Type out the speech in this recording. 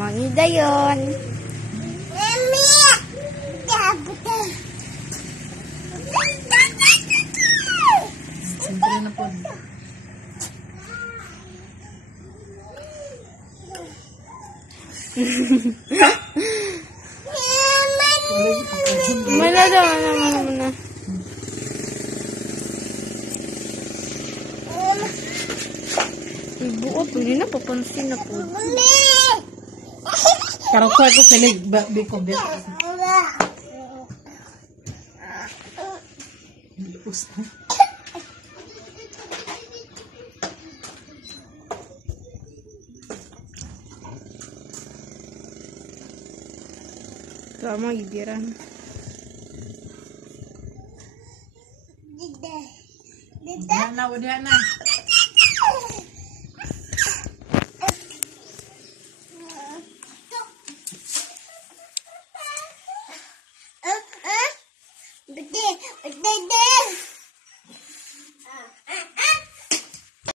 Mami dayon. Siyempre na po. Mana daw, mana. Ibuot, hindi na papansin na po. Karang ko ako sinig, biko. Lupos na. Tama, gibiran. Wala na.